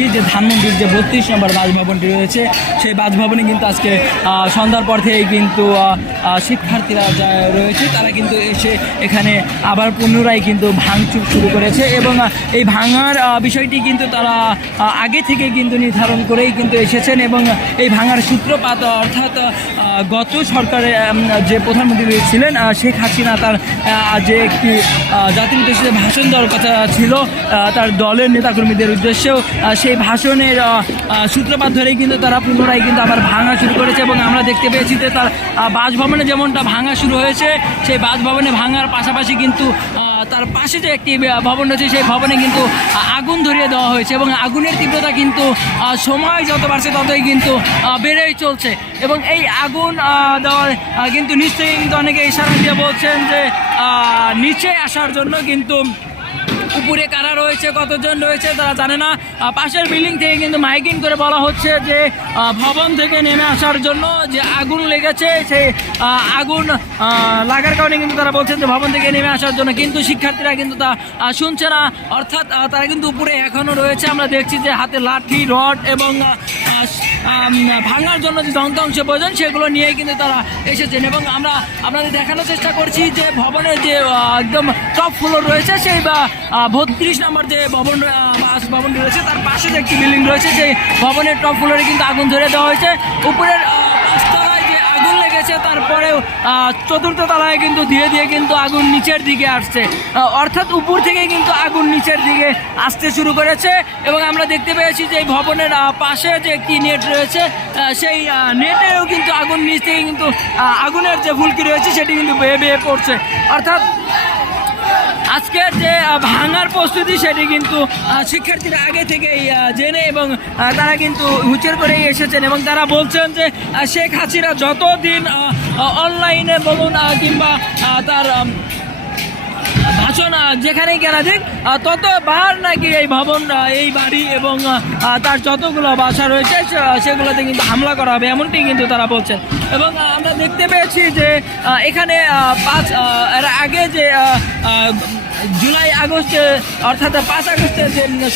পেয়েছি যে ধানমন্ডির যে বত্রিশ নম্বর বাসভবনটি রয়েছে সেই বাসভবনে কিন্তু আজকে সন্ধ্যার পর থেকেই কিন্তু শিক্ষার্থীরা রয়েছে তারা কিন্তু এসে এখানে আবার পুনরায় কিন্তু ভাঙচুর শুরু করেছে এবং এই ভাঙার বিষয়টি কিন্তু তারা আগে থেকে কিন্তু নির্ধারণ করেই কিন্তু এসেছেন এবং এই ভাঙার সূত্রপাত অর্থাৎ গত সরকারে যে প্রধানমন্ত্রী ছিলেন শেখ হাসিনা তার যে একটি জাতির উদ্দেশ্যে ভাষণ দেওয়ার কথা ছিল তার দলের নেতাকর্মীদের উদ্দেশ্যেও আহ, সেই ভাষণের সূত্রপাত ধরেই কিন্তু তারা পুনরায় কিন্তু আবার ভাঙা শুরু করেছে এবং আমরা দেখতে পেয়েছি যে তার বাসভবনে যেমনটা ভাঙা শুরু হয়েছে, সেই বাসভবনে ভাঙার পাশাপাশি কিন্তু তার পাশে যে একটি ভবন রয়েছে সেই ভবনে কিন্তু আগুন ধরিয়ে দেওয়া হয়েছে এবং আগুনের তীব্রতা কিন্তু সময় যত বাড়ছে ততই কিন্তু বেড়েই চলছে এবং এই আগুন দেওয়ার কিন্তু নিশ্চয়ই কিন্তু অনেকে ইশারা দিয়ে বলছেন যে নিচে আসার জন্য কিন্তু উপরে কারা রয়েছে, কতজন রয়েছে তারা জানে না। পাশের বিল্ডিং থেকে কিন্তু মাইকিং করে বলা হচ্ছে যে ভবন থেকে নেমে আসার জন্য যে আগুন লেগেছে, সেই আগুন লাগার কারণে কিন্তু তারা বলছেন যে ভবন থেকে নেমে আসার জন্য। কিন্তু শিক্ষার্থীরা কিন্তু তা শুনছে না। অর্থাৎ তারা কিন্তু উপরে এখনও রয়েছে। আমরা দেখছি যে হাতে লাঠি, রড এবং ভাঙার জন্য যে যন্ত্রাংশ প্রয়োজন, সেগুলো নিয়ে কিন্তু তারা এসেছেন। এবং আমরা আপনাদের দেখানোর চেষ্টা করছি যে ভবনের যে একদম টপ ফ্লোর রয়েছে, সেই, বা বত্রিশ নম্বর যে ভবন বাস ভবন রয়েছে, তার পাশে যে একটি বিল্ডিং রয়েছে, সেই ভবনের টপ ফ্লোরে কিন্তু আগুন ধরে দেওয়া হয়েছে। উপরের লেগেছে তারপরেও চতুর্থ তলায় কিন্তু ধীরে ধীরে কিন্তু আগুন নিচের দিকে আসছে। অর্থাৎ উপর থেকে কিন্তু আগুন নিচের দিকে আসতে শুরু করেছে এবং আমরা দেখতে পেয়েছি যে এই ভবনের পাশে যে একটি নেট রয়েছে সেই নেটেরও কিন্তু আগুন নিচ থেকে কিন্তু আগুনের যে ফুলকি রয়েছে, সেটি কিন্তু বেয়ে বেয়ে পড়ছে। অর্থাৎ আজকের যে ভাঙার প্রস্তুতি সেটি কিন্তু শিক্ষার্থীরা আগে থেকেই জেনে এবং তারা কিন্তু হুচের করেই এসেছেন এবং তারা বলছেন যে শেখ হাসিনা যতদিন অনলাইনে বলুন কিংবা তার ভাষণ যেখানেই কেনা দিক ততবার নাকি এই ভবন এই বাড়ি এবং তার যতগুলো বাসা রয়েছে সেগুলোতে কিন্তু হামলা করা হবে, এমনটি কিন্তু তারা বলছেন। এবং আমরা দেখতে পেয়েছি যে এখানে পাঁচ আগে যে জুলাই আগস্টে, অর্থাৎ পাঁচ আগস্টে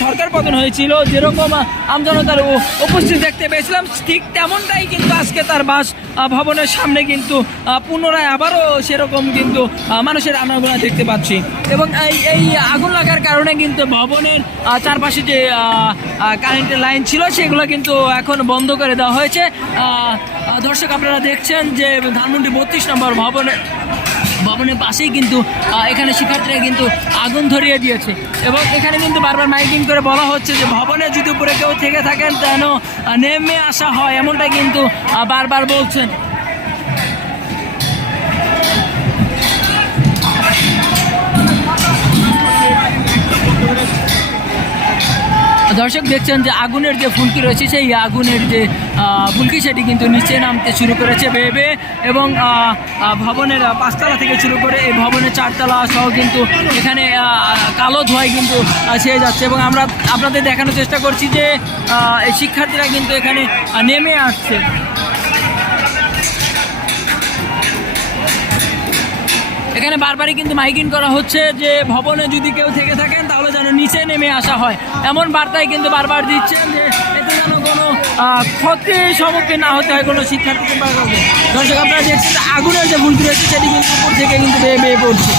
সরকার পতন হয়েছিল, যেরকম আমজনতার উপস্থিত দেখতে পেয়েছিলাম, ঠিক তেমনটাই কিন্তু আজকে তার বাস ভবনের সামনে কিন্তু পুনরায় আবারও সেরকম কিন্তু মানুষের আনাগোনা দেখতে পাচ্ছি। এবং এই এই আগুন লাগার কারণে কিন্তু ভবনের চারপাশে যে কারেন্টের লাইন ছিল, সেগুলো কিন্তু এখন বন্ধ করে দেওয়া হয়েছে। দর্শক আপনারা দেখছেন যে ধানমন্ডি বত্রিশ নম্বর ভবনে ভবনের পাশেই কিন্তু এখানে শিক্ষার্থীরা কিন্তু আগুন ধরিয়ে দিয়েছে। এবং এখানে কিন্তু বারবার মাইকিং করে বলা হচ্ছে যে ভবনে যদি উপরে কেউ থেকে থাকেন, যেন নেমে আসা হয় এমনটা কিন্তু বারবার বলছেন। দর্শক দেখছেন যে আগুনের যে ফুলকি রয়েছে, সেই আগুনের যে ফুলকি সেটি কিন্তু নিচে নামতে শুরু করেছে ভেবে এবং ভবনের পাঁচতলা থেকে শুরু করে এই ভবনের চারতলা সহ কিন্তু এখানে কালো ধোঁয়ায় কিন্তু ছেয়ে যাচ্ছে এবং আমরা আপনাদের দেখানোর চেষ্টা করছি যে এই শিক্ষার্থীরা কিন্তু এখানে নেমে আসছে। এখানে বারবারই কিন্তু মাইকিং করা হচ্ছে যে ভবনে যদি কেউ থেকে থাকেন, তাহলে যেন নিচে নেমে আসা হয়। এমন বার্তায় কিন্তু বারবার দিচ্ছেন যে এতে যেন কোনো ক্ষতির সম্মুখীন না হতে হয় কোনো শিক্ষার্থী দর্শক, আপনারা দেখছেন আগুনের যে ভুল রয়েছে সেটি কিন্তু উপর থেকে কিন্তু বেয়ে বেয়ে পড়ছে।